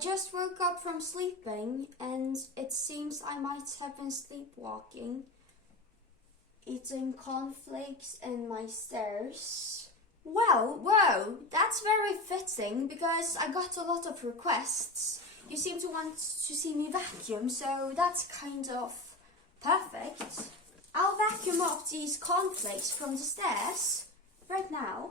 just woke up from sleeping and it seems I might have been sleepwalking, eating cornflakes in my stairs. Well, whoa, that's very fitting because I got a lot of requests. You seem to want to see me vacuum, so that's kind of perfect. I'll vacuum up these cornflakes from the stairs right now.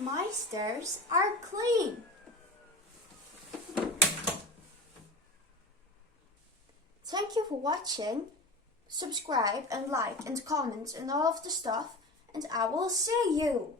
My stairs are clean. Thank you for watching. Subscribe and like and comment and all of the stuff, and I will see you.